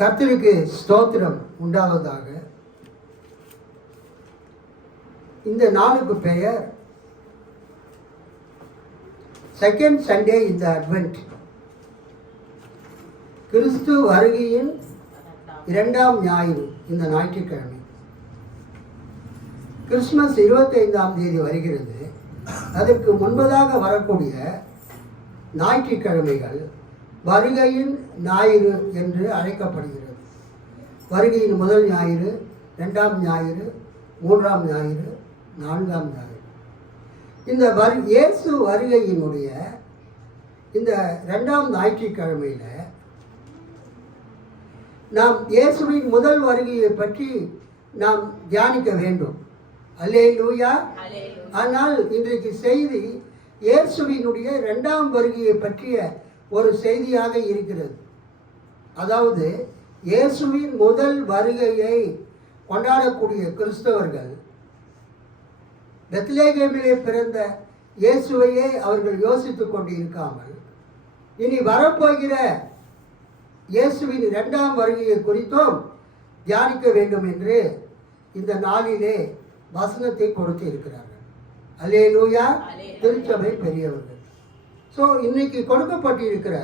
கர்த்தருக்கு ஸ்தோத்திரம் உண்டாவதாக. இந்த நாளுக்கு பெயர் செகண்ட் சண்டே இந்த அட்வென்ட், கிறிஸ்து வருகையின் 2ஆம் ஞாயிறு. இந்த ஞாயிற்றுக்கிழமை கிறிஸ்மஸ் 25ஆம் தேதி வருகிறது. அதற்கு முன்பதாக வரக்கூடிய ஞாயிற்றுக்கிழமைகள் வருகையின் ஞாயிறு என்று அழைக்கப்படுகிறது. வருகையின் முதல் ஞாயிறு, 2ஆம் ஞாயிறு, 3ஆம் ஞாயிறு, 4ஆம் ஞாயிறு. இந்த இயேசு வருகையினுடைய இந்த 2ஆம் ஞாயிற்றுக்கிழமையில் நாம் இயேசுவின் முதல் வருகையை பற்றி நாம் தியானிக்க வேண்டும். அல்லேலூயா. ஆனால் இன்றைக்கு செய்தி இயேசுவினுடைய 2ஆம் வருகையை பற்றிய ஒரு செய்தியாக இருக்கிறது. அதாவது இயேசுவின் முதல் வருகையை கொண்டாடக்கூடிய கிறிஸ்தவர்கள் பெத்லகேமிலே பிறந்த இயேசுவையே அவர்கள் யோசித்துக் கொண்டு இருக்காமல், இனி வரப்போகிற இயேசுவின் 2ஆம் வருகையை குறித்தும் தியானிக்க வேண்டும் என்று இந்த நாளிலே வசனத்தை கொடுத்து இருக்கிறார்கள். அல்லேலூயா. திருச்சபை பெரியவர்கள். ஸோ இன்னைக்கு கொடுக்கப்பட்டிருக்கிற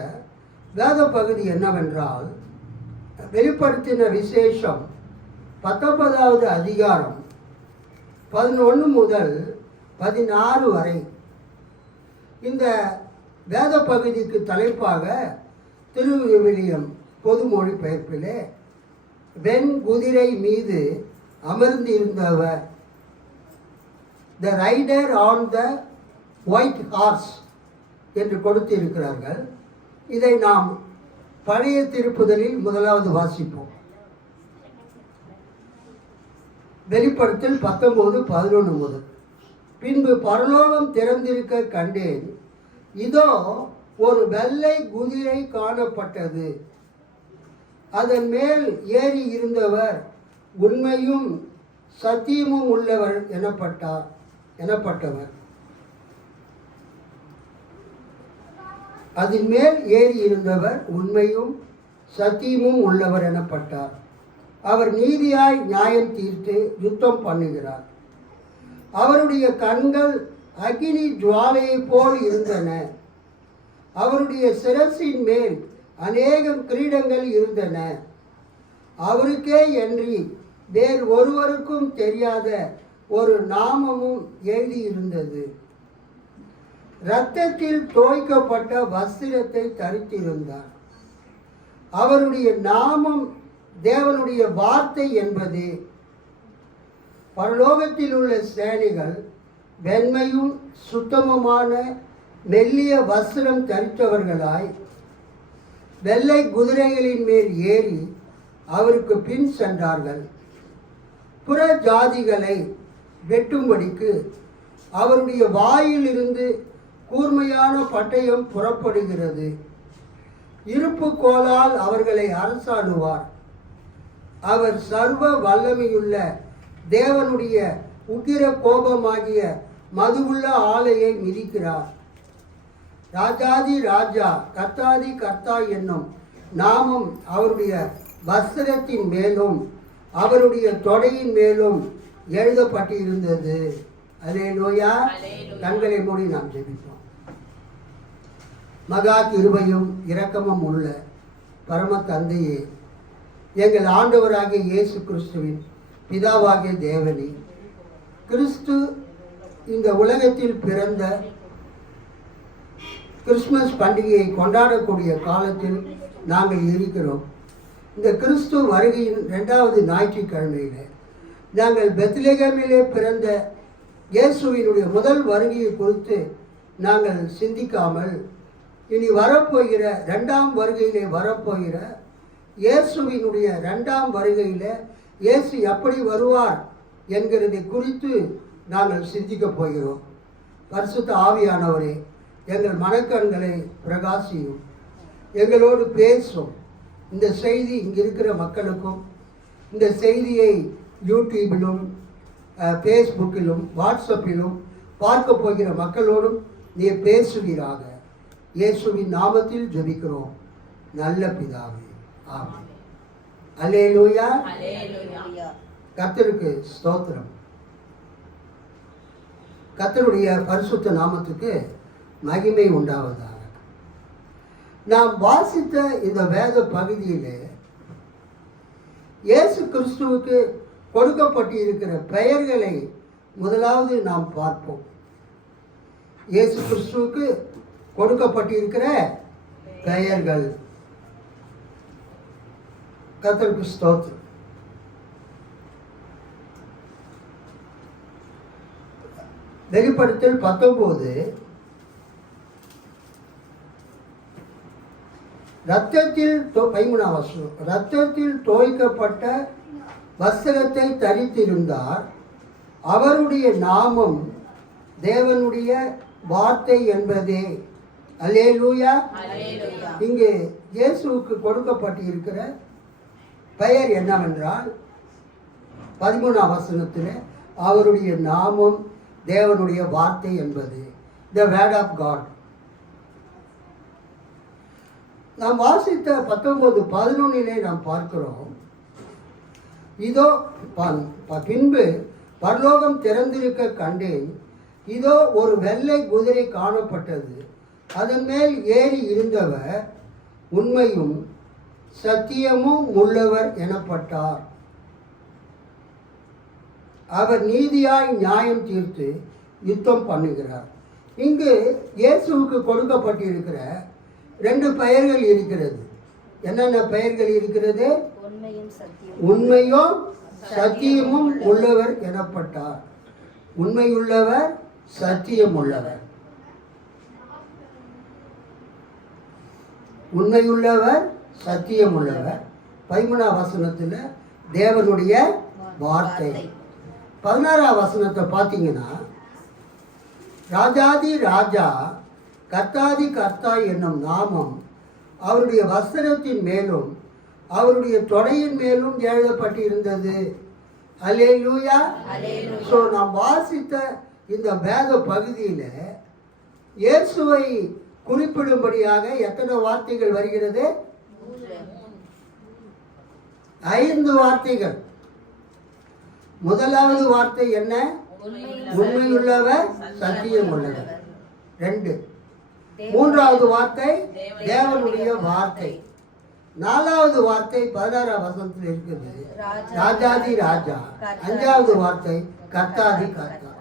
வேத பகுதி என்னவென்றால், வெளிப்படுத்தின விசேஷம் 19வது அதிகாரம் 11 முதல் 16 வரை. இந்த வேத பகுதிக்கு தலைப்பாக திருவிவிலியம் பொது மொழிபெயர்ப்பிலே வெண் குதிரை மீது அமர்ந்திருந்தவர், the rider on the white horse என்று கொடுத்திருக்கிறார்கள். இதை நாம் பழைய திருப்புதலில் முதலாவது வாசிப்போம். வெளிப்படுத்தல் 19:11 முதல். பின்பு பரலோகம் திறந்திருக்க கண்டேன், இதோ ஒரு வெள்ளை குதிரை காணப்பட்டது. அதன் மேல் ஏறி இருந்தவர் உண்மையும் சத்தியமும் உள்ளவர் எனப்பட்டவர். அதன் மேல் ஏறி இருந்தவர் உண்மையும் சத்தியமும் உள்ளவர் எனப்பட்டார். அவர் நீதியாய் நியாயம் தீர்த்து யுத்தம் பண்ணுகிறார். அவருடைய கண்கள் அக்கினி ஜுவாலையை போல் இருந்தன. அவருடைய சிரசின் மேல் அநேகம் கிரீடங்கள் இருந்தன. அவருக்கே அன்றி வேறு ஒருவருக்கும் தெரியாத ஒரு நாமமும் எழுதியிருந்தது. இரத்தத்தில் தோய்க்கப்பட்ட வஸ்திரத்தை தரித்திருந்தார். அவருடைய நாமம் தேவனுடைய வார்த்தை என்பது. பரலோகத்தில் உள்ள சேனைகள் வெண்மையும் சுத்தமுமான மெல்லிய வஸ்திரம் தரித்தவர்களாய் வெள்ளை குதிரைகளின் மேல் ஏறி அவருக்கு பின் சென்றார்கள். புற ஜாதிகளை வெட்டும்படிக்கு அவருடைய வாயிலிருந்து கூர்மையான பட்டயம் புறப்படுகிறது. இருப்பு கோலால் அவர்களை அரசாளுவார். அவர் சர்வ வல்லமையுள்ள தேவனுடைய உக்கிர கோபமாகிய மதுவுள்ள ஆலையை மிதிக்கிறார். ராஜாதி ராஜா, கர்த்தாதி கர்த்தா என்னும் நாமம் அவருடைய வஸ்திரத்தின் மேலும் அவருடைய தொடையின் மேலும் எழுதப்பட்டிருந்தது. அல்லேலூயா. கண்களை மூடி நாம் ஜெபிப்போம். மகா கிருபையும் இரக்கமும் உள்ள பரம தந்தையே, எங்கள் ஆண்டவராகிய இயேசு கிறிஸ்துவின் பிதாவாகிய தேவனே, கிறிஸ்து இந்த உலகத்தில் பிறந்த கிறிஸ்மஸ் பண்டிகையை கொண்டாடக்கூடிய காலத்தில் நாங்கள் இருக்கிறோம். இந்த கிறிஸ்து வருகையின் 2வது ஞாயிற்றுக்கிழமையில் நாங்கள் பெத்லகேமிலே பிறந்த இயேசுவினுடைய முதல் வருகையை குறித்து நாங்கள் சிந்திக்காமல், இனி வரப்போகிற 2ஆம் வருகையிலே வரப்போகிற இயேசுவினுடைய 2ஆம் வருகையில் இயேசு எப்படி வருவார் என்கிறதை குறித்து நாங்கள் சிந்திக்கப் போகிறோம். பரிசுத்த ஆவியானவரே, எங்கள் மனக்கண்களை பிரகாசியும், எங்களோடு பேசும். இந்த செய்தி இங்கே இருக்கிற மக்களுக்கும், இந்த செய்தியை யூடியூபிலும் ஃபேஸ்புக்கிலும் வாட்ஸ்அப்பிலும் பார்க்க போகிற மக்களோடும் நீ பேசுவீராக. இயேசுவின் நாமத்தில் ஜெபிக்கிறோம் நல்ல பிதாவே, ஆமென். அல்லேலூயா. அல்லேலூயா. கர்த்தருக்கு ஸ்தோத்திரம். கர்த்தருடைய பரிசுத்த நாமத்துக்கு மகிமை உண்டாவதாக. நாம் வாசித்த இந்த வேத பகுதியிலே இயேசு கிறிஸ்துவுக்கு கொடுக்கப்பட்டிருக்கிற பெயர்களை முதலாவது நாம் பார்ப்போம். இயேசு கிறிஸ்துவுக்கு கொடுக்கப்பட்டிருக்கிற பெயர்கள். கர்த்தருக்கு ஸ்தோத்திரம். வெளிப்படுத்தல் 19 ரத்தத்தில் தோய்க்கப்பட்ட வஸ்திரத்தை தரித்திருந்தார். அவருடைய நாமம் தேவனுடைய வார்த்தை என்பதே. அல்லேலூயா. இங்கு இயேசுவுக்கு கொடுக்கப்பட்டிருக்கிற பெயர் என்னவென்றால் 13ஆம் வசனத்தில் அவருடைய நாமம் தேவனுடைய வார்த்தை என்பது, த வேர்ட் ஆஃப் காட். நாம் வாசித்த 19:11 நாம் பார்க்கிறோம். இதோ பின்பு பரலோகம் திறந்திருக்க கண்டேன். இதோ ஒரு வெள்ளை குதிரை காணப்பட்டது. அதன் மேல் ஏறி இருந்தவர் உண்மையும் சத்தியமும் உள்ளவர் எனப்பட்டார். அவர் நீதியாய் நியாயம் தீர்த்து யுத்தம் பண்ணுகிறார். இங்கு இயேசுவுக்கு கொடுக்கப்பட்டிருக்கிற 2 பெயர்கள் இருக்கிறது. என்னென்ன பெயர்கள் இருக்கிறது? உண்மையும் சத்தியமும் உள்ளவர் எனப்பட்டார். உண்மையுள்ளவர், சத்தியம் உள்ளவர். உண்மையுள்ளவர், சத்தியம் உள்ளவர். 13ஆம் வசனத்தில் தேவனுடைய வார்த்தை. 16ஆம் வசனத்தை பார்த்தீங்கன்னா, ராஜாதி ராஜா கர்த்தாதி கர்த்தா என்னும் நாமம் அவருடைய வஸ்திரத்தின் மேலும் அவருடைய தொடையின் மேலும் எழுதப்பட்டு இருந்தது. அல்லேலூயா. ஸோ நாம் வாசித்த இந்த வேத பகுதியில் இயேசுவை குறிப்பிடும்படியாக எத்தனை வார்த்தைகள் வருகிறது? 5 வார்த்தைகள். முதலாவது வார்த்தை என்ன? உண்மையுள்ளவர், சத்தியம் உள்ளவர். 2. மூன்றாவது வார்த்தை தேவனுடைய வார்த்தை. 4வது வார்த்தை 16ஆம் வசனத்தில் இருக்குது, ராஜாதி ராஜா. 5வது வார்த்தை கர்த்தாதி கர்த்தா.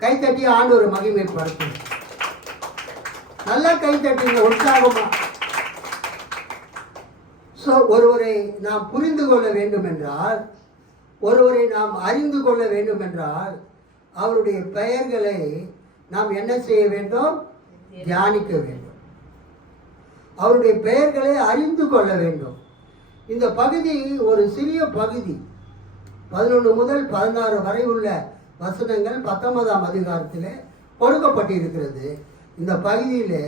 கைத்தட்டி ஆண்டவர் மகிமைப்படுத்தும். நல்லா கைத்தட்டிங்க, உற்சாகமா. ஸோ ஒருவரை நாம் புரிந்து கொள்ள வேண்டும் என்றால், ஒருவரை நாம் அறிந்து கொள்ள வேண்டும் என்றால், அவருடைய பெயர்களை நாம் என்ன செய்ய வேண்டும்? தியானிக்க வேண்டும். அவருடைய பெயர்களை அறிந்து கொள்ள வேண்டும். இந்த பகுதி ஒரு சிறிய பகுதி. 11 முதல் 16 வரை உள்ள வசனங்கள் 19ஆம் அதிகாரத்தில் கொடுக்கப்பட்டிருக்கிறது. இந்த பகுதியில்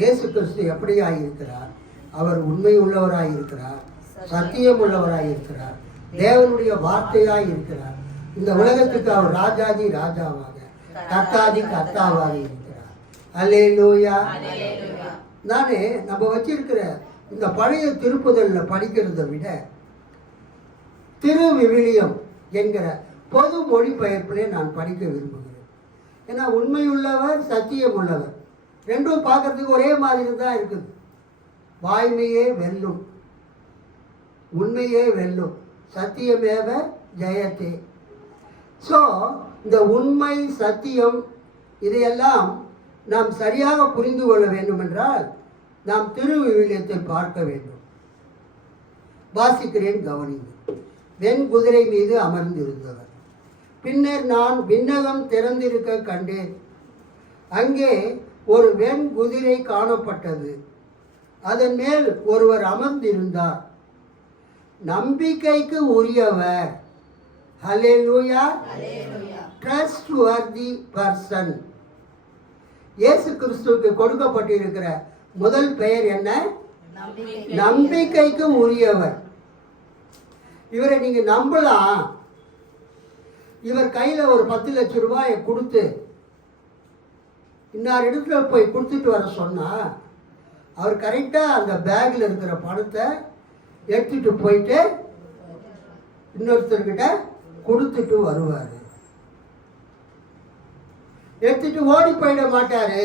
இயேசு கிறிஸ்து எப்படியாக இருக்கிறார்? அவர் உண்மை உள்ளவராய் இருக்கிறார், சத்தியம் உள்ளவராய் இருக்கிறார், தேவனுடைய வார்த்தையாய் இருக்கிறார். இந்த உலகத்துக்கு அவர் ராஜாதி ராஜாவாக, கர்த்தாதி கர்த்தாவாக இருக்கிறார். அல்லேலூயா. நானே நம்ம வச்சிருக்கிற இந்த பழைய திருப்புதலில் படிக்கிறதை விட திரு விவிலியம் என்கிற பொது மொழிபெயர்ப்பிலே நான் படிக்க விரும்புகிறேன். ஏன்னா உண்மையுள்ளவர், சத்தியம் உள்ளவர் ரெண்டும் பார்க்கறதுக்கு ஒரே மாதிரி தான் இருக்குது. வாய்மையே வெல்லும், உண்மையே வெல்லும், சத்தியமேவ ஜெயத்தே. ஸோ இந்த உண்மை, சத்தியம் இதையெல்லாம் நாம் சரியாக புரிந்து கொள்ள வேண்டும் என்றால் நாம் திருவிவிலியத்தை பார்க்க வேண்டும். வாசிக்கிறேன், கவனிங்கள். வெண் குதிரை மீது அமர்ந்திருந்தவர். பின்னர் நான் விண்ணகம் திறந்திருக்க கண்டேன். அங்கே ஒரு வெண் குதிரை காணப்பட்டது. அதன் மேல் ஒருவர் அமர்ந்திருந்தார். நம்பிக்கைக்கு உரியவர். ஹல்லேலூயா. Trustworthy person. இயேசு கிறிஸ்துவுக்கு கொடுக்கப்பட்டிருக்கிற முதல் பெயர் என்ன? நம்பிக்கைக்கு உரியவர். இவரை நீங்க நம்பலாம். இவர் கையில ஒரு 10 லட்சம் ரூபாயை கொடுத்து இன்னார் இடத்துல போய் கொடுத்துட்டு வர சொன்னா அவர் கரெக்டாக அந்த பேக்கில் இருக்கிற பணத்தை எடுத்துட்டு போயிட்டு இன்னொருத்தர்கிட்ட கொடுத்துட்டு வருவார். எடுத்துட்டு ஓடி போயிட மாட்டாரு.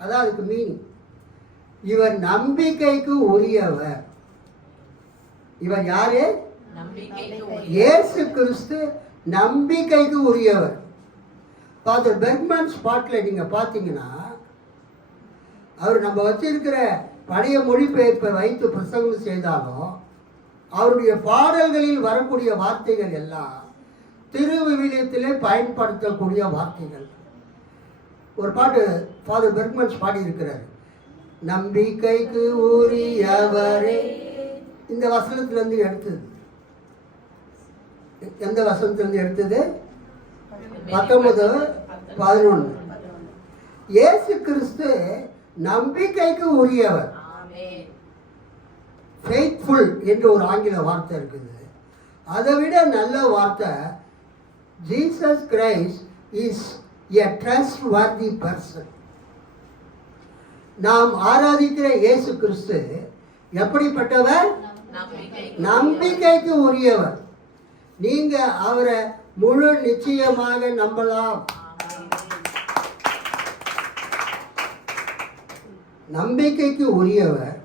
அதான் அதுக்கு மீனிங். இவர் நம்பிக்கைக்கு உரியவர். இவர் யாரு? இயேசு கிறிஸ்து நம்பிக்கைக்கு உரியவர். ஃபாதர் பெர்க்மேன் ஸ்பாட்ல நீங்க பாத்தீங்கன்னா, அவர் நம்ம வச்சிருக்கிற பழைய மொழிபெயர்ப்பை வைத்து பிரசங்கம் செய்தாலும் அவருடைய பாடல்களில் வரக்கூடிய வார்த்தைகள் எல்லாம் திருவிவிலியத்திலே பயன்படுத்தக்கூடிய வார்த்தைகள். ஒரு பாட்டு ஃபாதர் பெர்க்மேன் பாடி இருக்கிறார். நம்பிக்கைக்கு உரியவரே. இந்த வசனத்திலிருந்து எடுத்தது. எந்த வசனத்திலிருந்து எடுத்தது? 19:11. இயேசு கிறிஸ்து நம்பிக்கைக்கு உரியவர். ஃபெய்த்ஃபுல் என்று ஒரு ஆங்கில வார்த்தை இருக்குது. அதை விட நல்ல வார்த்தை Jesus Christ is a trustworthy person. நாம் ஆராதிக்கிற இயேசு கிறிஸ்து எப்படிப்பட்டவர்? நம்பிக்கைக்கு உரியவர். நீங்க அவரை முழு நிச்சயமாக நம்பலாம். நம்பிக்கைக்கு உரியவர்.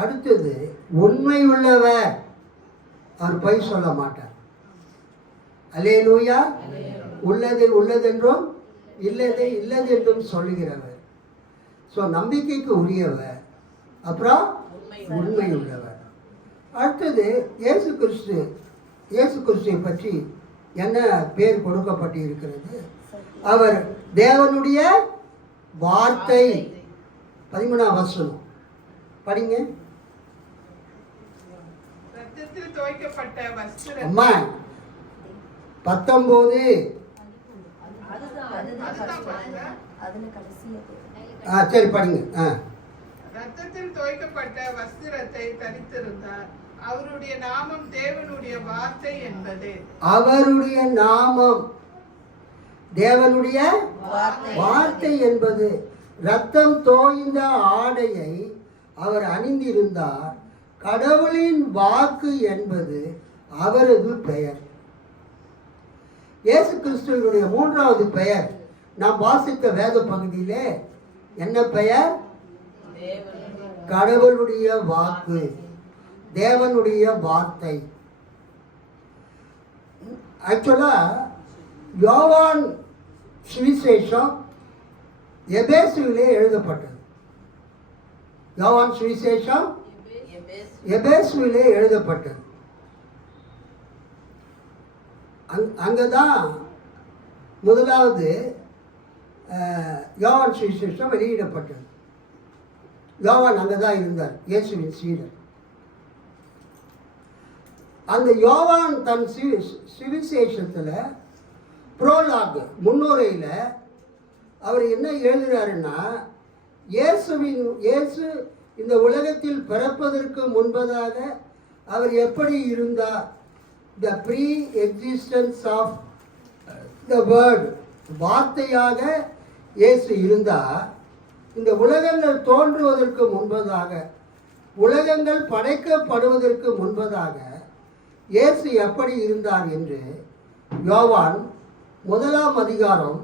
அடுத்தது உண்மை உள்ளவர். அவர் பொய் சொல்ல மாட்டார். அல்லேலூயா. உள்ளது உள்ளதென்றும் இல்லது இல்லது என்றும் சொல்லுகிறவர். ஸோ நம்பிக்கைக்கு உரியவர். அப்புறம் உண்மை உள்ளவர். அடுத்தது இயேசு கிறிஸ்துவை பற்றி என்ன பேர் கொடுக்கப்பட்டு இருக்கிறது? அவர் தேவனுடைய வார்த்தை. 13ஆம் வசனம் படிங்க. அம்மா 19. சரி படிங்க. ரத்தத்தில் தோய்க்கப்பட்ட வஸ்திரத்தை தரித்திருந்தார். அவருடைய நாமம் தேவனுடைய வார்த்தை என்பது. அவருடைய நாமம் தேவனுடைய வார்த்தை என்பது. ரத்தம் தோய்ந்த ஆடையை அவர் அணிந்திருந்தார். கடவுளின் வாக்கு என்பது அவரது பெயர். இயேசு கிறிஸ்துவினுடைய 3வது பெயர் நாம் வாசித்த வேத பகுதியிலே என்ன பெயர்? கடவுளுடைய வாக்கு, தேவனுடைய வார்த்தை. ஆக்சுவலா யோவான் சுவிசேஷம் எபேசுவிலே எழுதப்பட்டது. யோவான் சுவிசேஷம் எபேசுவிலே எழுதப்பட்டது. அங்கதான் முதலாவது யோவான் சுவிசேஷம் வெளியிடப்பட்டது. யோவான் அங்கதான் இருந்தார், இயேசுவின் சீடர். அந்த யோவான் தன் சுவிசேஷத்துல புரோலாக் முன்னுரையில அவர் என்ன எழுதுறாருன்னா, இயேசு இந்த உலகத்தில் பிறப்பதற்கு முன்பதாக அவர் எப்படி இருந்தார், the preexistence of the word, வார்த்தையாக இயேசு இருந்தார். இந்த உலகங்கள் தோன்றுவதற்கு முன்பதாக, உலகங்கள் படைக்கப்படுவதற்கு முன்பதாக இயேசு எப்படி இருந்தார் என்று யோவான் 1ஆம் அதிகாரம்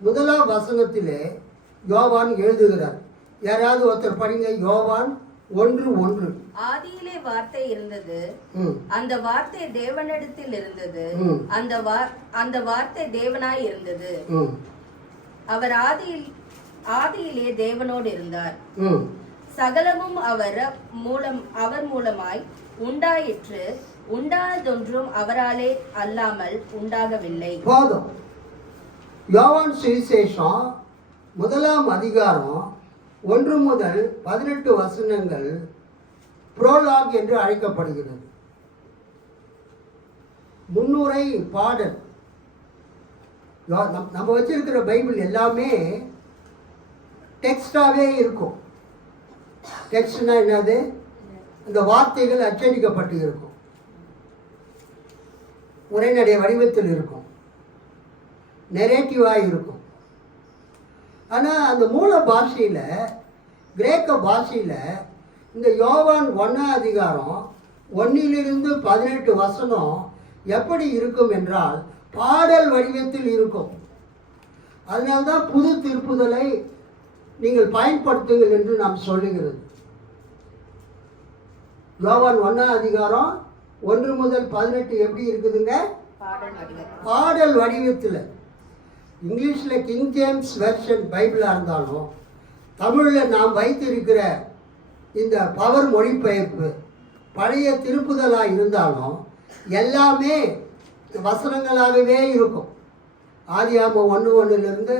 1ஆம் வசனத்திலே யோவான் எழுதுகிறார். யாராவது ஒருத்தர் படிங்க. யோவான் 1:1. ஆதியிலே வார்த்தை இருந்தது, அந்த வார்த்தை தேவனிடத்தில் இருந்தது, அந்த வார்த்தை தேவனாய் இருந்தது. அவர் ஆதியிலே தேவனோடு இருந்தார். சகலமும் அவர் மூலமாய் உண்டாயிற்று. உண்டானதொன்றும் அவராலே அல்லாமல் உண்டாகவில்லை. போதும். யோவான் சுவிசேஷம் 1ஆம் அதிகாரம் 1 முதல் 18 வசனங்கள் புரோலாக் என்று அழைக்கப்படுகிறது. முன்னுரை பாடல். நம்ம வச்சிருக்கிற பைபிள் எல்லாமே டெக்ஸ்டாவே இருக்கும். டெக்ஸ்ட்னா என்னது? இந்த வார்த்தைகள் அச்சடிக்கப்பட்டு இருக்கும், உரைநடை வடிவத்தில் இருக்கும், நெரேட்டிவாக இருக்கும். ஆனால் அந்த மூல பாஷையில், கிரேக்க பாஷையில் இந்த யோவான் 1ஆம் அதிகாரம் 1லிருந்து 18 வசனம் எப்படி இருக்கும் என்றால் பாடல் வடிவத்தில் இருக்கும். அதனால்தான் புது திருப்புதலை நீங்கள் பயன்படுத்துங்கள் என்று நாம் சொல்லுகிறது. யோவான் 1ஆம் அதிகாரம் 1 முதல் 18 எப்படி இருக்குதுங்க? பாடல் வடிவத்தில். இங்கிலீஷில் கிங் ஜேம்ஸ் வெர்ஷன் பைபிளாக இருந்தாலும் தமிழில் நாம் வைத்திருக்கிற இந்த பவர் மொழிபெயர்ப்பு பழைய திருப்புதலாக இருந்தாலும் எல்லாமே வசனங்களாகவே இருக்கும். ஆதியாகமம் 1:1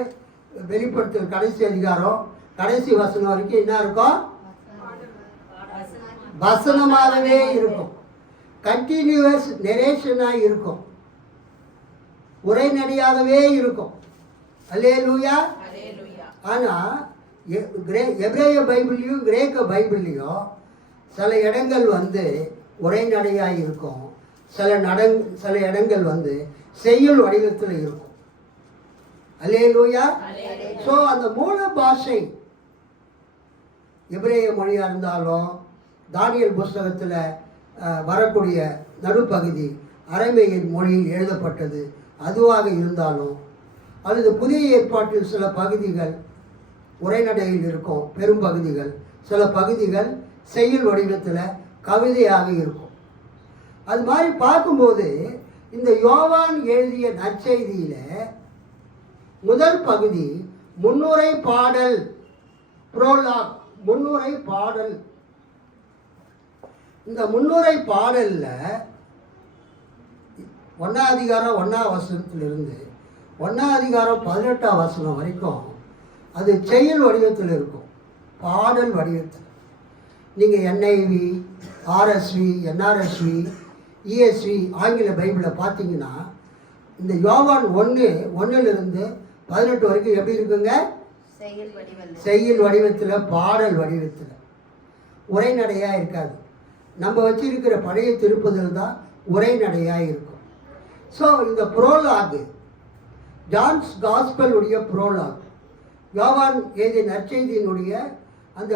வெளிப்படுத்தல் கடைசி அதிகாரம் கடைசி வசனம் வரைக்கும் என்ன இருக்கும்? வசனமாகவே இருக்கும். கண்டினியூவஸ் நெரேஷனாக இருக்கும். உரைநடையாகவே இருக்கும். அல்லேலூயா. ஆனால் எபிரேய பைபிள்லையும் கிரேக்க பைபிள்லையும் சில இடங்கள் உரைநடையாக இருக்கும். சில இடங்கள் செய்யுள் வடிவத்தில் இருக்கும். அல்லேலூயா. ஸோ அந்த மூல பாஷை எபிரேய மொழியாக இருந்தாலும் தானியேல் புஸ்தகத்தில் வரக்கூடிய நடுப்பகுதி அரமேயன் மொழியில் எழுதப்பட்டது அதுவாக இருந்தாலும், அல்லது புதிய ஏற்பாட்டில் சில பகுதிகள் உரைநடையில் இருக்கும் பெரும் பகுதிகள், சில பகுதிகள் செய்யுள் வடிவத்தில் கவிதையாக இருக்கும். அது மாதிரி பார்க்கும்போது இந்த யோவான் எழுதிய நற்செய்தியில் முதல் பகுதி முன்னுரை பாடல், புரோலாக், முன்னுரை பாடல். இந்த முன்னுரை பாடலில் 1ஆம் அதிகாரம் 1ஆம் வசனத்திலிருந்து 1ஆம் அதிகாரம் 18ஆம் வசனம் வரைக்கும் அது செயல் வடிவத்தில் இருக்கும், பாடல் வடிவத்தில். நீங்கள் NIV, RSV, NRSV, ESV ஆங்கில பைபிளில் பார்த்தீங்கன்னா இந்த யோவான் 1:1 18 வரைக்கும் எப்படி இருக்குங்க? செய்யுள் வடிவத்தில், பாடல் வடிவத்தில், உரைநடையாக இருக்காது. நம்ம வச்சிருக்கிற பழைய திருப்புதல் தான் உரைநடையாக இருக்கும். ஸோ இந்த புரோலாக், ஜான்ஸ் காஸ்பல் உடைய புரோலாக், யோவான் எழுதிய நற்செய்தியினுடைய அந்த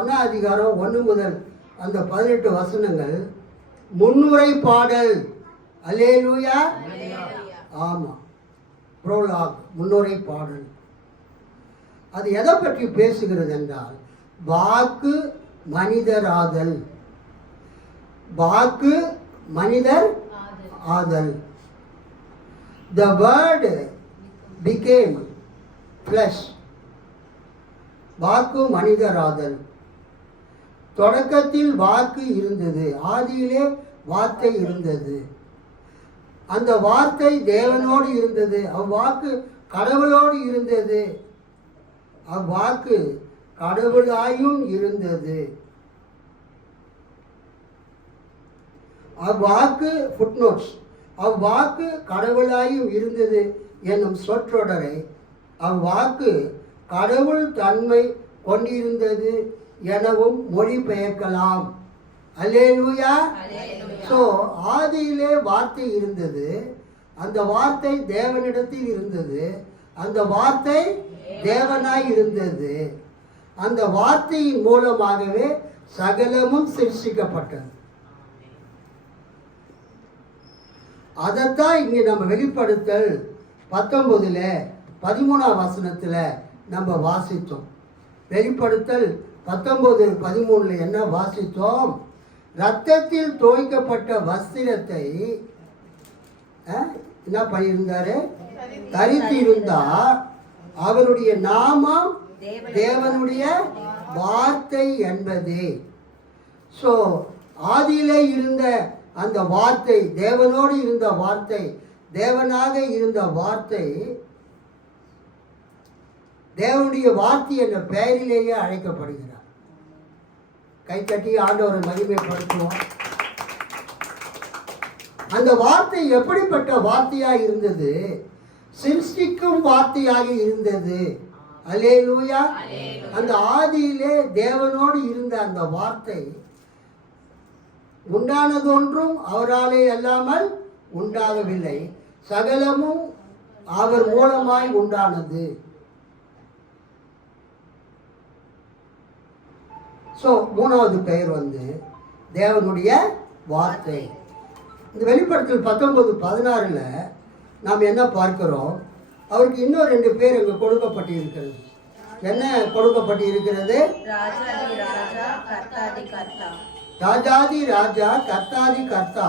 1ஆம் அதிகாரம் 1 முதல் அந்த 18 வசனங்கள் முன்னுரை பாடல். அல்லேலூயா. ஆமாம், புரோலாக், முன்னுரை பாடல். அது எதை பற்றி பேசுகிறது என்றால் வாக்கு மனிதராதல். வாக்கு மனிதர் ஆதல். The word became flesh. வாக்கு மனிதராதல். தொடக்கத்தில் வாக்கு இருந்தது, ஆதியிலே வார்த்தை இருந்தது, அந்த வார்த்தை தேவனோடு இருந்தது, அவ்வாக்கு கடவுளோடு இருந்தது, அவ்வாக்கு கடவுளாயும் இருந்தது. அவ்வாக்கு ஃபுட்நோட்ஸ், அவ்வாக்கு கடவுளாயும் இருந்தது என்னும் சொற்றொடரை அவ்வாக்கு கடவுள் தன்மை கொண்டிருந்தது எனவும் மொழிபெயர்க்கலாம். அல்லேலூயா. ஸோ ஆதியிலே வார்த்தை இருந்தது, அந்த வார்த்தை தேவனிடத்தில் இருந்தது, அந்த வார்த்தை தேவனாய் இருந்தது, அந்த வார்த்தையின் மூலமாகவே சகலமும் சிருஷ்டிக்கப்பட்டது. அதைத்தான் இங்கே நம்ம வெளிப்படுத்தல் 19:13 வசனத்தில் நம்ம வாசித்தோம். வெளிப்படுத்தல் 19:13 என்ன வாசித்தோம்? இரத்தத்தில் தோய்க்கப்பட்ட வஸ்திரத்தை என்ன பண்ணியிருந்தாரு? தரித்திருந்தார். அவருடைய நாமம் தேவனுடைய வார்த்தை என்பதே. ஸோ ஆதியிலே இருந்த அந்த வார்த்தை, தேவனோடு இருந்த வார்த்தை, தேவனாக இருந்த வார்த்தை, தேவனுடைய வார்த்தை என்ற பெயரிலேயே அழைக்கப்படுகிறார். கைத்தட்டி ஆண்டவரை மகிமைப்படுத்துவோம். அந்த வார்த்தை எப்படிப்பட்ட வார்த்தையாக இருந்தது? சிருஷ்டிக்கும் வார்த்தையாக இருந்தது. அல்லேலூயா. அந்த ஆதியிலே தேவனோடு இருந்த அந்த வார்த்தை உண்டானதொன்றும் அவராலே அல்லாமல் உண்டாகவில்லை, சகலமும் அவர் மூலமாய் உண்டானது. ஸோ மூணாவது பெயர் வந்து தேவனுடைய வார்த்தை. இந்த வெளிப்படுத்தல் 19:16 நாம் என்ன பார்க்கிறோம்? அவருக்கு இன்னும் 2 பேர் அங்கே கொடுக்கப்பட்டு இருக்கிறது. என்ன கொடுக்கப்பட்டு இருக்கிறது? ராஜாதி ராஜா கர்த்தாதி கர்த்தா. ராஜாதி ராஜா கர்த்தாதி கர்த்தா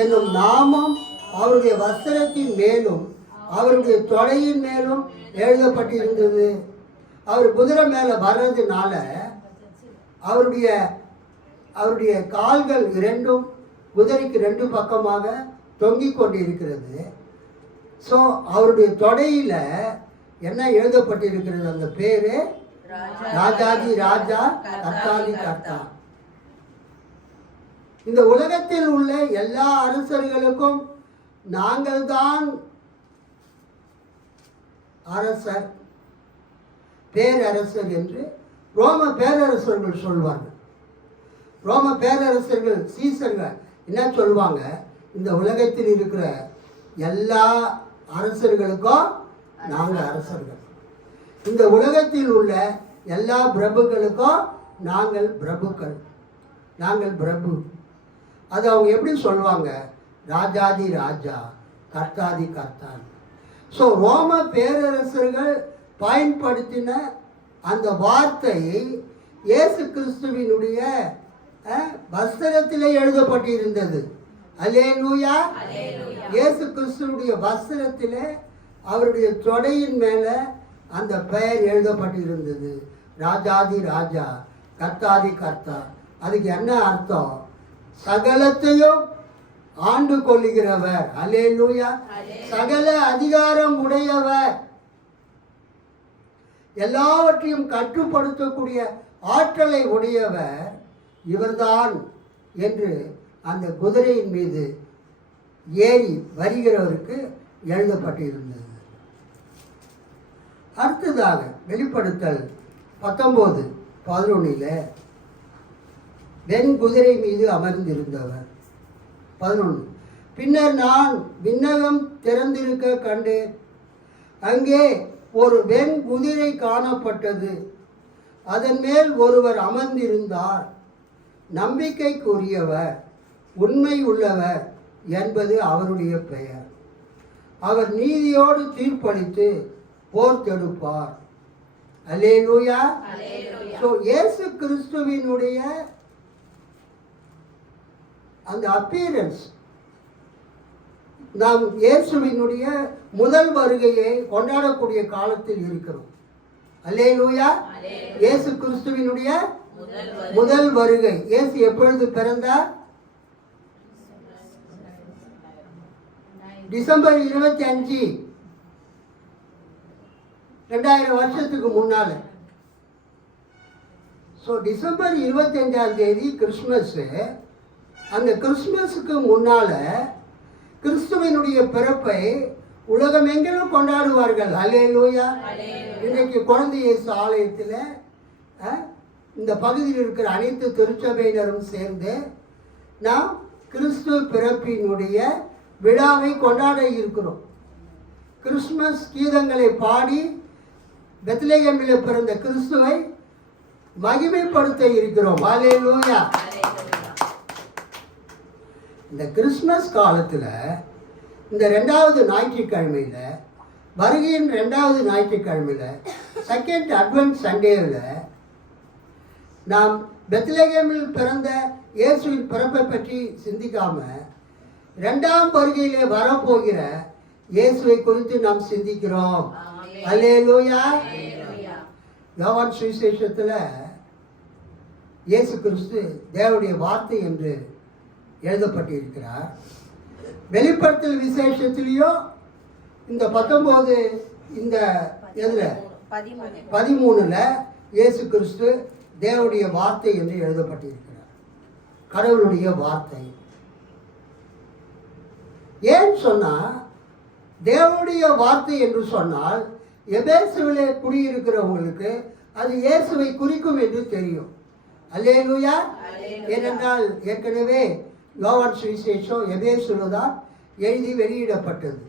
என்னும் நாமம் அவருடைய வஸ்திரத்தின் மேலும் அவருடைய தொடையின் மேலும் எழுதப்பட்டிருந்தது. அவர் குதிரை மேலே வர்றதுனால அவருடைய கால்கள் 2 குதிரைக்கு 2 பக்கமாக தொங்கிக் கொண்டிருக்கிறது. ஸோ அவருடைய தொடையில என்ன எழுதப்பட்டிருக்கிறது? அந்த பேரு ராஜாதி ராஜா கர்த்தாதி கர்த்தா. இந்த உலகத்தில் உள்ள எல்லா அரசர்களுக்கும் நாங்கள் தான் அரசர், பேரரசர் என்று ரோம பேரரசர்கள் சொல்வார்கள். ரோம பேரரசர்கள் சீசர்கள் என்ன சொல்வாங்க? இந்த உலகத்தில் இருக்கிற எல்லா அரசர்களுக்கும் நாங்கள் அரசர்கள், இந்த உலகத்தில் உள்ள எல்லா பிரபுக்களுக்கும் நாங்கள் பிரபுக்கள், நாங்கள் பிரபு. அது அவங்க எப்படி சொல்லுவாங்க? ராஜாதி ராஜா கர்த்தாதி கர்த்தான். ஸோ ரோம பேரரசர்கள் பயன்படுத்தின அந்த வார்த்தை இயேசு கிறிஸ்துவினுடைய வஸ்திரத்திலே எழுதப்பட்டிருந்தது. அல்லேலூயா. இயேசு கிறிஸ்துவுடைய வஸ்திரத்திலே அவருடைய தொடையின் மேலே அந்த பெயர் எழுதப்பட்டிருந்தது, ராஜாதி ராஜா கர்த்தாதி கர்த்தா. அதுக்கு என்ன அர்த்தம்? சகலத்தையும் ஆண்டு கொள்ளுகிறவர். அல்லேலூயா. சகல அதிகாரம் உடையவர், எல்லாவற்றையும் கட்டுப்படுத்தக்கூடிய ஆற்றலை உடையவர் இவர்தான் என்று அந்த குதிரையின் மீது ஏறி வருகிறவருக்கு எழுதப்பட்டிருந்தது. அடுத்ததாக வெளிப்படுத்தல் 19:11 வெண் குதிரை மீது அமர்ந்திருந்தவர். 11 பின்னர் நான் விண்ணகம் திறந்திருக்க கண்டேன். அங்கே ஒரு வெண் குதிரை காணப்பட்டது. அதன் மேல் ஒருவர் அமர்ந்திருந்தார். நம்பிக்கைக்குரியவர், உண்மை உள்ளவர் என்பது அவருடைய பெயர். அவர் நீதியோடு தீர்ப்பளித்து போர் தொடுப்பார். அல்லேலூயா. ஸோ இயேசு கிறிஸ்துவினுடைய அந்த அப்பியரன்ஸ், நாம் இயேசுவினுடைய முதல் வருகையை கொண்டாடக்கூடிய காலத்தில் இருக்கிறோம். அல்லேலூயா. இயேசு கிறிஸ்துவினுடைய முதல் வருகை. இயேசு எப்பொழுது பிறந்தார்? டிசம்பர் 25, 2000 வருஷத்துக்கு முன்னால. ஸோ டிசம்பர் 25ஆம் தேதி கிறிஸ்மஸ். அந்த கிறிஸ்மஸுக்கு முன்னால கிறிஸ்துவனுடைய பிறப்பை உலகமெங்கிலும் கொண்டாடுவார்கள். அல்லேலூயா. இன்றைக்கு குழந்தை இயேசு ஆலயத்தில் இந்த பகுதியில் இருக்கிற அனைத்து திருச்சபையினரும் சேர்ந்து நாம் கிறிஸ்துவ பிறப்பினுடைய விழாவை கொண்டாட இருக்கிறோம். கிறிஸ்மஸ் கீதங்களை பாடி பெத்லகேமில் பிறந்த கிறிஸ்துவை மகிமைப்படுத்த இருக்கிறோம். அல்லேலூயா. இந்த கிறிஸ்மஸ் காலத்தில் இந்த 2வது ஞாயிற்றுக்கிழமையில், வருகையின் 2வது ஞாயிற்றுக்கிழமையில், செகண்ட் அட்வென்ட் சண்டேவில் நாம் பெத்லகேமில் பிறந்த இயேசுவின் பிறப்பை பற்றி சிந்திக்காம 2ஆம் வருகையிலே வரப்போகிற இயேசுவை குறித்து நாம் சிந்திக்கிறோம். அல்லேலூயா. யோவான் சுவிசேஷத்தில் இயேசு கிறிஸ்து தேவனுடைய வார்த்தை என்று எழுதப்பட்டிருக்கிறார். வெளிப்படுத்தல் விசேஷத்திலேயோ இந்த 19 இந்த எதுல 13 இயேசு கிறிஸ்து தேவனுடைய வார்த்தை என்று எழுதப்பட்டிருக்கிறார். கடவுளுடைய வார்த்தை. ஏன் சொன்னா தேவனுடைய வார்த்தை என்று சொன்னால் எபேசுவிலே குடியிருக்கிறவங்களுக்கு அது இயேசுவை குறிக்கும் என்று தெரியும். அல்லேலூயா. ஏனென்றால் ஏற்கனவே யோவான் சுவிசேஷம் எபேசுல தான் எழுதி வெளியிடப்பட்டது.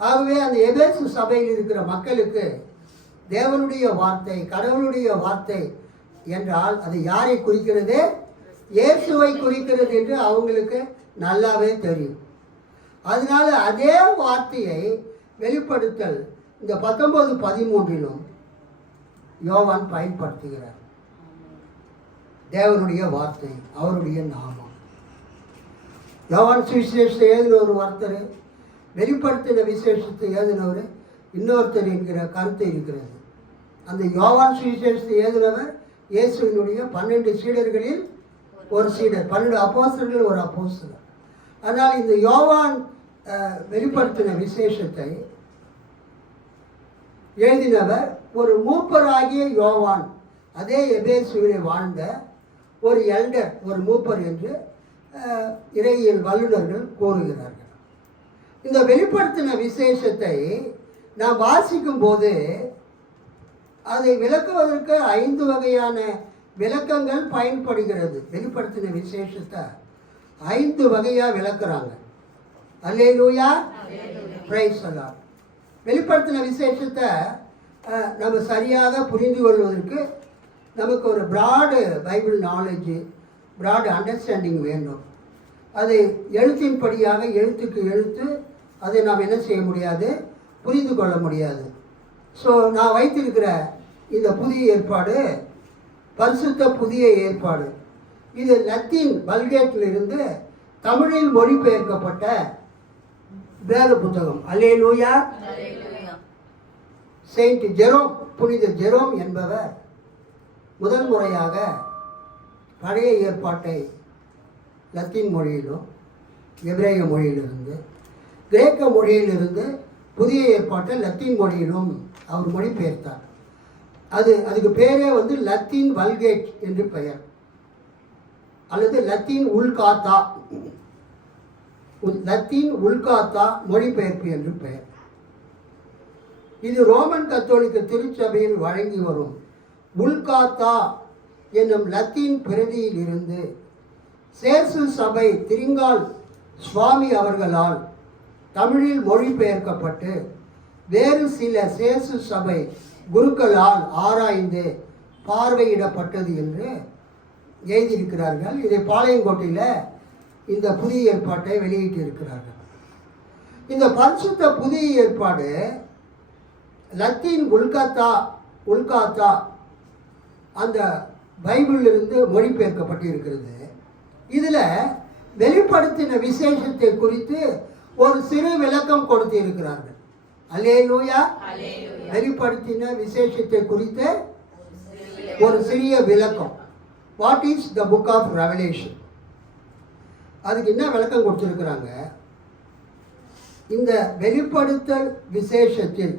ஆகவே அந்த எபேசு சபையில் இருக்கிற மக்களுக்கு தேவனுடைய வார்த்தை, கடவுளுடைய வார்த்தை என்றால் அது யாரை குறிக்கிறது? இயேசுவை குறிக்கிறது என்று அவங்களுக்கு நல்லாவே தெரியும். அதனால அதே வார்த்தையை வெளிப்படுத்தல் இந்த 19:13 யோவான் பயன்படுத்துகிறார். தேவனுடைய வார்த்தை, அவருடைய நாமம். யோவான் சுவிசேஷத்தை எழுதினவர் ஒருத்தர், வெளிப்படுத்தின விசேஷத்தை எழுதினவர் இன்னொருத்தர் என்கிற கருத்து இருக்கிறது. அந்த யோவான் சுவிசேஷத்தை எழுதினவர் இயேசுவினுடைய 12 சீடர்களில் ஒரு சீடர், 12 அப்போஸ்தலர்கள் ஒரு அப்போஸ்தலர். ஆனால் இந்த யோவான் வெளிப்படுத்தின விசேஷத்தை எழுதினவர் ஒரு மூப்பராகிய யோவான், அதே எபேசுவிலே வாழ்ந்த ஒரு எல்டர், ஒரு மூப்பர் என்று இறையியல் வல்லுநர்கள் கூறுகிறார்கள். இந்த வெளிப்படுத்தின விசேஷத்தை நாம் வாசிக்கும் போது அதை விளக்குவதற்கு 5 வகையான விளக்கங்கள் பயன்படுகிறது. வெளிப்படுத்தின விசேஷத்தை 5 வகையாக விளக்குறாங்க. அல்லேலூயா, பிரைஸ் தி லார்ட். வெளிப்படுத்தின விசேஷத்தை நம்ம சரியாக புரிந்து கொள்வதற்கு நமக்கு ஒரு broad Bible knowledge, broad understanding வேண்டும். அது எழுத்தின்படியாக எழுத்துக்கு எழுத்து அதை நாம் என்ன செய்ய முடியாது, புரிந்து கொள்ள முடியாது. ஸோ நான் வைத்திருக்கிற இந்த புதிய ஏற்பாடு பரிசுத்த புதிய ஏற்பாடு, இது லத்தீன் வல்கேட்டிலிருந்து தமிழில் மொழிபெயர்க்கப்பட்ட வேத புத்தகம். அல்லேலூயா. செயின்ட் ஜெரோம், புனித ஜெரோம் என்பவர் முதல் முறையாக பழைய ஏற்பாட்டை லத்தீன் மொழியிலும் எபிரேய மொழியிலிருந்து கிரேக்க மொழியிலிருந்து புதிய ஏற்பாட்டை லத்தீன் மொழியிலும் அவர் மொழிபெயர்த்தார். அதுக்கு பேரே லத்தீன் வல்கேட் என்று பெயர், அல்லது லத்தீன் உல்காத்தா, லத்தீன் உல்காத்தா மொழிபெயர்ப்பு என்று பெயர். இது ரோமன் கத்தோலிக்க திருச்சபையில் வழங்கி வரும் உல்காத்தா என்னும் லத்தீன் பிரதியில் இருந்து சேசு சபை திரிங்கால் சுவாமி அவர்களால் தமிழில் மொழிபெயர்க்கப்பட்டு வேறு சில சேசு சபை குருக்களால் ஆராய்ந்து பார்வையிடப்பட்டது என்று எழுதியிருக்கிறார்கள். இதை பாளையங்கோட்டையில் இந்த புதிய ஏற்பாட்டை வெளியிட்டிருக்கிறார்கள். இந்த பரிசுத்த புதிய ஏற்பாடு லத்தீன் உல்காத்தா அந்த பைபிளிலிருந்து மொழிபெயர்க்கப்பட்டு இருக்கிறது. இதில் வெளிப்படுத்தின விசேஷத்தை குறித்து ஒரு சிறு விளக்கம் கொடுத்து இருக்கிறார்கள். அல்லேலூயா. வெளிப்படுத்தின விசேஷத்தை குறித்து ஒரு சிறிய விளக்கம். What is the book of Revelation? அதுக்கு என்ன விளக்கம் கொடுத்துருக்குறாங்க? இந்த வெளிப்படுத்தல் விசேஷத்தில்,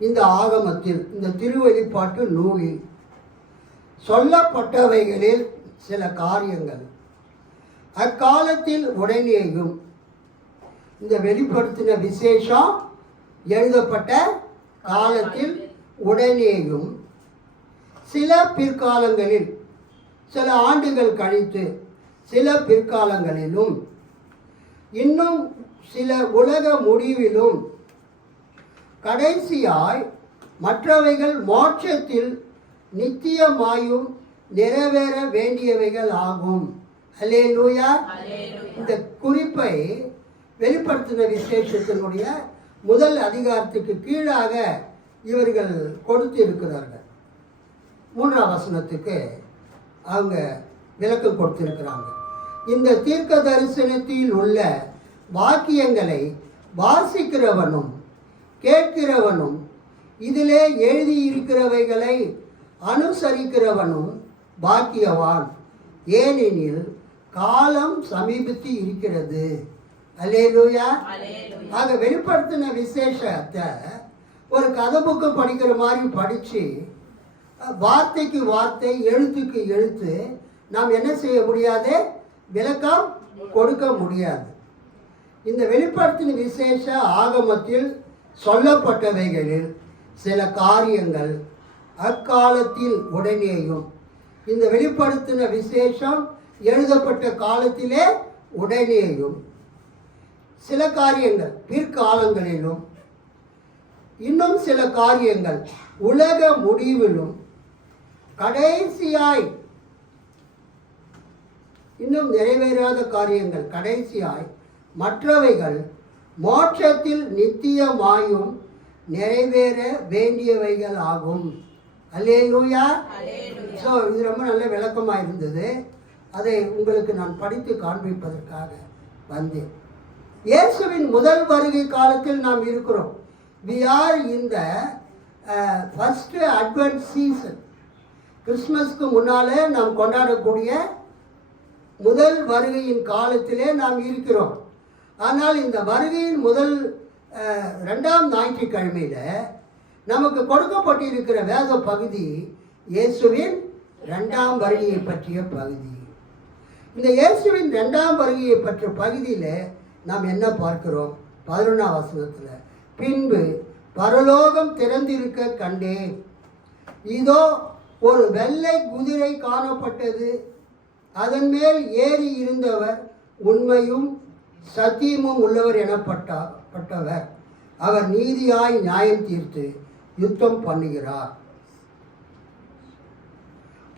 இந்த ஆகமத்தில், இந்த திருவெளிப்பாட்டு நூலில் சொல்லப்பட்டவைகளில் சில காரியங்கள் அக்காலத்தில் உடனேயும், இந்த வெளிப்படுத்தின விசேஷம் எழுதப்பட்ட காலத்தில் உடனேயும், சில பிற்காலங்களில், சில ஆண்டுகள் கழித்து சில பிற்காலங்களிலும், இன்னும் சில உலக முடிவிலும், கடைசியாய் மற்றவைகள் மோட்சத்தில் நித்தியமாயும் நிறைவேற வேண்டியவைகள் ஆகும். அல்லேலூயா. இந்த குறிப்பை வெளிப்படுத்தின விசேஷத்தினுடைய முதல் அதிகாரத்துக்கு கீழாக இவர்கள் கொடுத்து இருக்கிறார்கள். 3ஆம் வசனத்துக்கு அவங்க விளக்கம் கொடுத்திருக்கிறாங்க. இந்த தீர்க்க தரிசனத்தில் உள்ள வாக்கியங்களை வாசிக்கிறவனும் கேட்கிறவனும் இதிலே எழுதியிருக்கிறவைகளை அனுசரிக்கிறவனும் பாக்கியவான், ஏனெனில் காலம் சமீபத்து இருக்கிறது. அல்லேலூயா. ஆக வெளிப்படுத்தின விசேஷத்தை ஒரு கதை புக்கு படிக்கிற மாதிரி படித்து வார்த்தைக்கு வார்த்தை, எழுத்துக்கு எழுத்து நாம் என்ன செய்ய முடியாது, விளக்கம் கொடுக்க முடியாது. இந்த வெளிப்படுத்தின விசேஷ ஆகமத்தில் சொல்லப்பட்டவைகளில் சில காரியங்கள் அக்காலத்தில் உடனேயும், இந்த வெளிப்படுத்தின விசேஷம் எழுதப்பட்ட காலத்திலே உடனேயும், சில காரியங்கள் பிற்காலங்களிலும், இன்னும் சில காரியங்கள் உலக முடிவிலும், கடைசியாய் இன்னும் நிறைவேறாத காரியங்கள், கடைசியாய் மற்றவைகள் மோட்சத்தில் நித்தியமாயும் நிறைவேற வேண்டியவைகள் ஆகும். அல்லேலூயா. ஸோ இது ரொம்ப நல்ல விளக்கமாக இருந்தது. அதை உங்களுக்கு நான் படித்து காண்பிப்பதற்காக வந்தேன். இயேசுவின் முதல் வருகை காலத்தில் நாம் இருக்கிறோம். We are in the first Advent season. கிறிஸ்மஸ்க்கு முன்னாலே நாம் கொண்டாடக்கூடிய முதல் வருகையின் காலத்திலே நாம் இருக்கிறோம். ஆனால் இந்த வருகையின் முதல் 2ஆம் ஞாயிற்றுக்கிழமையில் நமக்கு கொடுக்கப்பட்டிருக்கிற வேத பகுதி இயேசுவின் 2ஆம் வருகையை பற்றிய பகுதி. இந்த இயேசுவின் 2ஆம் வருகையை பற்றிய பகுதியில் நாம் என்ன பார்க்கிறோம்? 11ஆம் வசனத்தில், பின்பு பரலோகம் திறந்திருக்க கண்டேன், இதோ ஒரு வெள்ளை குதிரை காணப்பட்டது, அதன் மேல் ஏறி இருந்தவர் உண்மையும் சத்தியமும் உள்ளவர் எனப்பட்டவர், அவர் நீதியாய் நியாயம் தீர்த்து யுத்தம் பண்ணுகிறார்.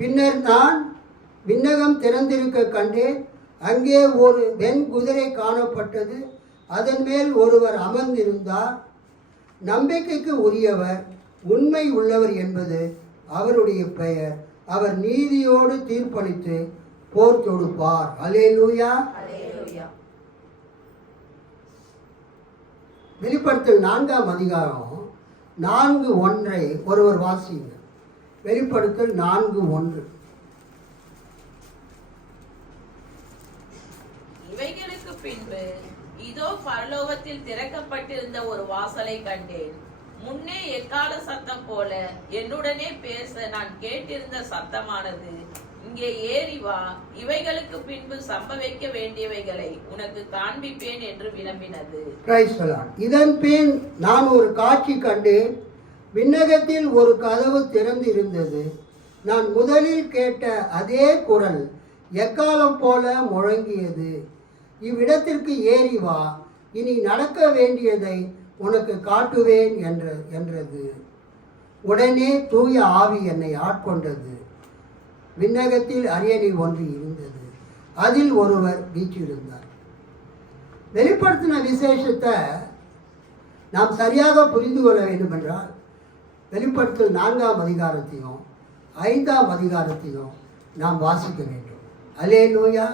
பின்னர் நான் விண்ணகம் திறந்திருக்க கண்டேன், அங்கே ஒரு வெண்குதிரை காணப்பட்டது, அதன் மேல் ஒருவர் அமர்ந்திருந்தார், நம்பிக்கைக்கு உரியவர் உண்மை உள்ளவர் என்பது அவருடைய பெயர், அவர் நீதியோடு தீர்ப்பளித்து போர் தொடுப்பார். அல்லேலூயா. வெளிப்படுத்தல் 4ஆம் அதிகாரம் 4:1 ஒருவர் வாசிங்க. வெளிப்படுத்தல் 4:1. இவைகளுக்கு பின்பு இதோ பரலோகத்தில் திறக்கப்பட்டிருந்த ஒரு வாசலை கண்டேன். முன்னே எக்கால சத்தம் போல என்னுடனே பேச நான் கேட்டிருந்த சத்தமானது, இங்கே ஏறி வா, இவைகளுக்கு பின்பு சம்பவிக்க வேண்டியவைகளை உனக்கு காண்பிப்பேன் என்று விளம்பினது. இதன் பின் நான் ஒரு காட்சி கண்டேன். விண்ணகத்தில் ஒரு கதவு திறந்து இருந்தது. நான் முதலில் கேட்ட அதே குரல் எக்காலம் போல முழங்கியது, இவ்விடத்திற்கு ஏறி வா, இனி நடக்க வேண்டியதை உனக்கு காட்டுவேன் என்றது. உடனே தூய ஆவி என்னை ஆட்கொண்டது. விண்ணகத்தில் அரியணை ஒன்று இருந்தது, அதில் ஒருவர் வீற்றிருந்தார். வெளிப்படுத்தின விசேஷத்தை நாம் சரியாக புரிந்து கொள்ள வேண்டும் என்றால் வெளிப்படுத்தல் 4ஆம் அதிகாரத்தையும் 5ஆம் அதிகாரத்தையும் நாம் வாசிக்க வேண்டும். அல்லேலூயா.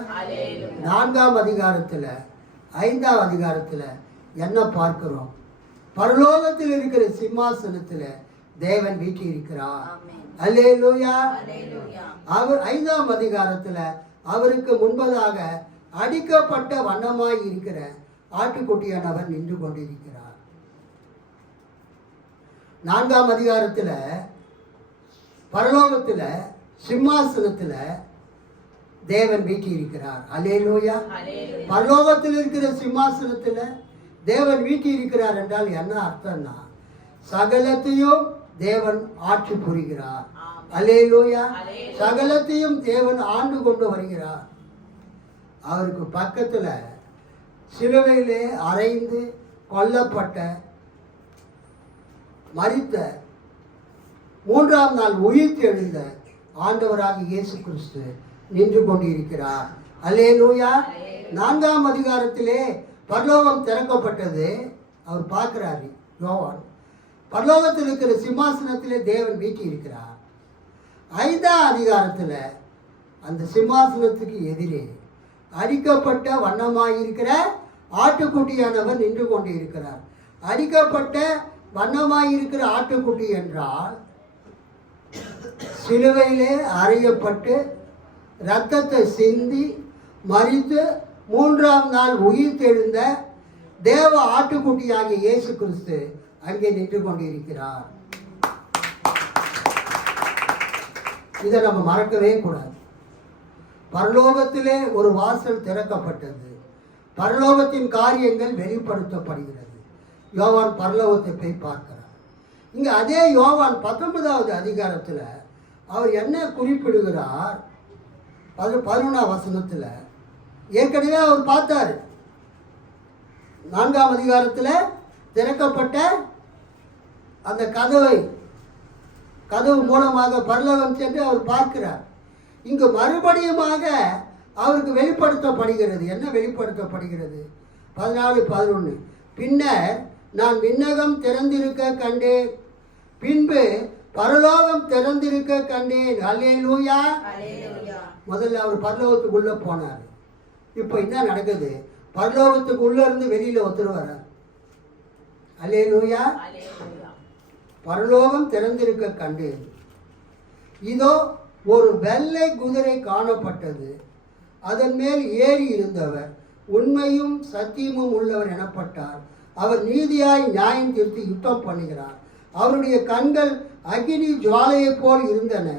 4ஆம் அதிகாரத்தில் 5ஆம் அதிகாரத்தில் என்ன பார்க்கிறோம்? பரலோகத்தில் இருக்கிற சிம்மாசனத்தில் தேவன் வீட்டி இருக்கிறார். அல்லேலூயா. அவர் 5ஆம் அதிகாரத்தில் அவருக்கு முன்பதாக அடிக்கப்பட்ட வண்ணமாய் இருக்கிற ஆட்டுக்குட்டியானவர் நின்று கொண்டிருக்கிறார். 4ஆம் அதிகாரத்தில் பரலோகத்தில் சிம்மாசனத்தில் தேவன் வீட்டி இருக்கிறார். அல்லேலூயா. பரலோகத்தில் இருக்கிற சிம்மாசனத்தில் தேவன் வீட்டி இருக்கிறார் என்றால் என்ன அர்த்தம்னா, சகலத்தையும் தேவன் ஆட்சி புரிகிறார். அல்லேலூயா. சகலத்தையும் தேவன் ஆண்டு கொண்டு வருகிறார். அவருக்கு பக்கத்தில் சிலுவையிலே அறைந்து கொல்லப்பட்ட, மரித்த, 3ஆம் நாள் உயிர்த்து எழுந்த ஆண்டவராக இயேசு கிறிஸ்து நின்று கொண்டிருக்கிறார். அல்லேலூயா. 4ஆம் அதிகாரத்திலே பரலோகம் திறக்கப்பட்டது. அவர் பார்க்கிறாரு யோவான், பரலோகத்தில் இருக்கிற சிம்மாசனத்திலே தேவன் வீட்டி இருக்கிறார். 5ஆம் அதிகாரத்தில் அந்த சிம்மாசனத்துக்கு எதிரே அடிக்கப்பட்ட வண்ணமாயிருக்கிற ஆட்டுக்குட்டியானவர் நின்று கொண்டு இருக்கிறார். அடிக்கப்பட்ட வண்ணமாயிருக்கிற ஆட்டுக்குட்டி என்றால் சிலுவையிலே அறையப்பட்டு இரத்தத்தை சிந்தி மரித்து 3ஆம் நாள் உயிர்த்தெழுந்த தேவ ஆட்டுக்குட்டியாகிய இயேசு கிறிஸ்து அங்கே நின்று கொண்டிருக்கிறார். இதை நம்ம மறக்கவே கூடாது. பரலோகத்திலே ஒரு வாசல் திறக்கப்பட்டது. பரலோகத்தின் காரியங்கள் வெளிப்படுத்தப்படுகிறது. யோவான் பரலோகத்தை போய் பார்க்கிறார். இங்கே அதே யோவான் 19ஆவது அதிகாரத்தில் அவர் என்ன குறிப்பிடுகிறார்? 11ஆம் வசனத்தில் ஏற்கனவே அவர் பார்த்தார். 4ஆம் அதிகாரத்தில் திறக்கப்பட்ட அந்த கதவை கதவு மூலமாக பரலோகம் சென்று அவர் பார்க்கிறார். இங்கு மறுபடியுமாக அவருக்கு வெளிப்படுத்தப்படுகிறது. என்ன வெளிப்படுத்தப்படுகிறது? 14:11. பின்னர் நான் விண்ணகம் திறந்திருக்க கண்டேன், பின்பு பரலோகம் திறந்திருக்க கண்டேன். அல்லேலூயா. முதல்ல அவர் பரலோகத்துக்குள்ள போனார். இப்போ என்ன நடக்குது? பரலோகத்துக்குள்ள இருந்து வெளியில ஒருத்தர் வர்றார். அல்லேலூயா. பரலோகம் திறந்திருக்க கண்டேன். இதோ ஒரு வெள்ளை குதிரை காணப்பட்டது. அதன் மேல் ஏறி இருந்தவர் உண்மையும் சத்தியமும் உள்ளவர் எனப்பட்டார். அவர் நீதியாய் நியாயம் தீர்த்து யுத்தம் பண்ணுகிறார். அவருடைய கண்கள் அக்கினி ஜுவாலையை போல் இருந்தன.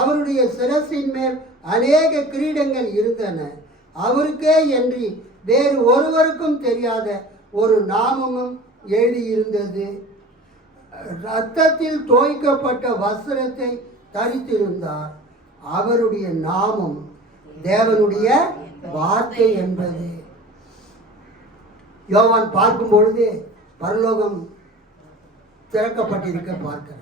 அவருடைய சிரசின் மேல் அநேக கிரீடங்கள் இருந்தன. அவருக்கே என்று வேறு ஒருவருக்கும் தெரியாத ஒரு நாமமும் எழுதியிருந்தது. இரத்தத்தில் தோய்க்கப்பட்ட வஸ்திரத்தை தரித்திருந்தார். அவருடைய நாமம் தேவனுடைய வார்த்தை என்பது. யோவான் பார்க்கும் பொழுது பரலோகம் திறக்கப்பட்டிருக்க பார்க்கிறார்.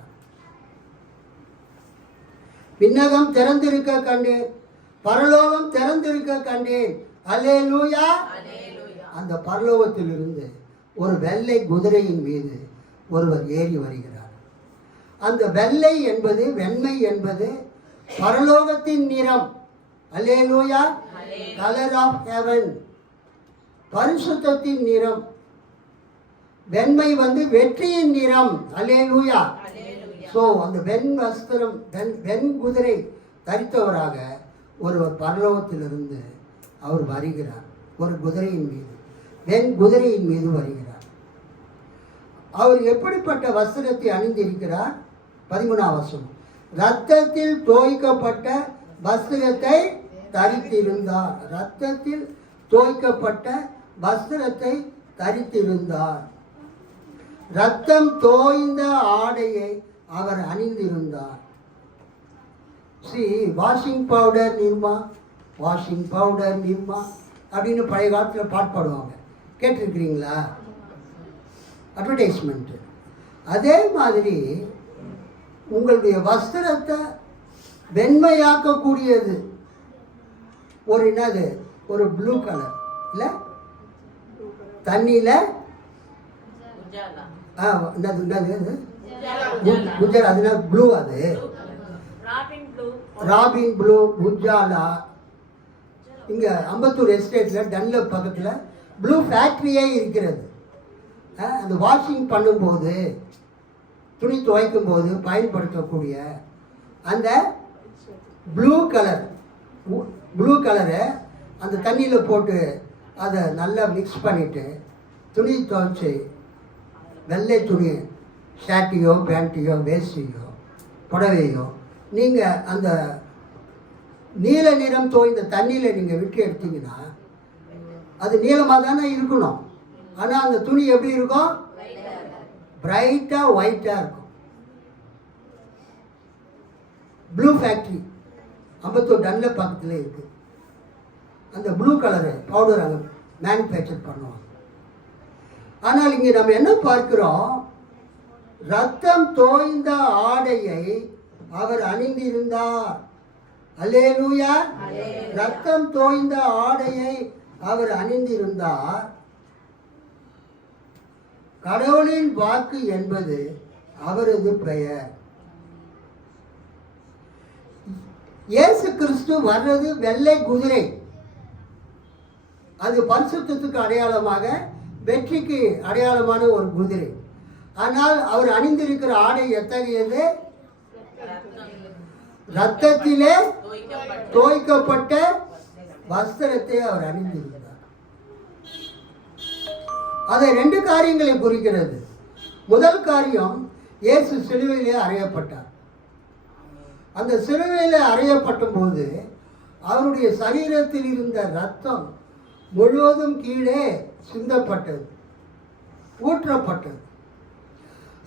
விண்ணகம் திறந்திருக்க கண்டேன், பரலோகம் திறந்திருக்க கண்டேன். அல்லேலூயா. அந்த பரலோகத்தில் இருந்து ஒரு வெள்ளை குதிரையின் மீது ஒருவர் ஏறி வருகிறார். அந்த வெள்ளை என்பது, வெண்மை என்பது பரலோகத்தின் நிறம். அல்லேலூயா. கலர் ஆஃப் ஹெவன், பரிசுத்தத்தின் நிறம். வெண்மை வெற்றியின் நிறம். அல்லேலூயா. ஸோ அந்த வெண் வஸ்திரம், வெண் குதிரை தரித்தவராக ஒருவர் பரலோகத்திலிருந்து அவர் வருகிறார். ஒரு குதிரையின் மீது, வெண் குதிரையின் மீது வருகிறார். அவர் எப்படிப்பட்ட வஸ்திரத்தை அணிந்திருக்கிறார்? 13ஆம் வசனம். இரத்தத்தில் தோய்க்கப்பட்ட வஸ்திரத்தை தரித்திருந்தார். இரத்தத்தில் தோய்க்கப்பட்ட வஸ்திரத்தை தரித்திருந்தார். இரத்தம் தோய்ந்த ஆடையை அவர் அணிந்திருந்தார். Washing powder Nirma, washing powder Nirma அப்படின்னு பழைய காலத்தில் பாட்டு பாடுவாங்க, கேட்டிருக்கிறீங்களா? அட்வர்டைஸ்மெண்ட். அதே மாதிரி உங்களுடைய வஸ்திரத்தை வெண்மையாக்கக்கூடியது ஒரு என்னது, ஒரு ப்ளூ கலர், இல்லை தண்ணியில் என்னது குஜரா, அது ப்ளூ, அது ராபின் ப்ளூ, உஜாலா. இங்கே அம்பத்தூர் எஸ்டேட்டில் டன்லப் பக்கத்தில் ப்ளூ ஃபேக்ட்ரியே இருக்கிறது. அந்த வாஷிங் பண்ணும்போது, துணி துவைக்கும் போது பயன்படுத்தக்கூடிய அந்த ப்ளூ கலரை அந்த தண்ணியில் போட்டு அதை நல்லா மிக்ஸ் பண்ணிவிட்டு துணி துவைச்சி, வெள்ளை துணி ஷர்ட்டையோ பேண்ட்டையோ வேஷ்டியோ புடவையோ நீங்கள் அந்த நீல நிறம் தோய்ந்த தண்ணியில் நீங்கள் விட்டு எடுத்தீங்கன்னா அது நீளமாக தானே இருக்கணும். ஆனால் அந்த துணி எப்படி இருக்கும்? பிரைட்டாக ஒயிட்டாக இருக்கும். ப்ளூ ஃபேக்ட்ரி அம்பத்தூர் டன்லப் பக்கத்தில் இருக்குது. அந்த ப்ளூ கலரு பவுடர் அங்கே மேனுஃபேக்சர் பண்ணுவாங்க. ஆனால் இங்கே நம்ம என்ன பார்க்கிறோம்? ரத்தம் தோய்ந்த ஆடையை அவர் அணிந்திருந்தார். அல்லேலூயா. ரத்தம் தோய்ந்த ஆடையை அவர் அணிந்திருந்தார். கடவுளின் வாக்கு என்பது அவரது பெயர். இயேசு கிறிஸ்து வர்றது வெள்ளை குதிரை. அது பரிசுத்தத்துக்கு அடையாளமாக, வெற்றிக்கு அடையாளமான ஒரு குதிரை. ஆனால் அவர் அணிந்திருக்கிற ஆடை எத்தகையது? இரத்தத்திலே தோய்க்கப்பட்ட வஸ்திரத்தை அவர் அணிந்திருக்கிறார். அதை 2 காரியங்களை குறிக்கிறது. முதல் காரியம், இயேசு சிலுவையிலே அறையப்பட்டார். அந்த சிலுவையிலே அறையப்பட்ட போது அவருடைய சரீரத்தில் இருந்த ரத்தம் முழுவதும் கீழே சிந்தப்பட்டது, ஊற்றப்பட்டது.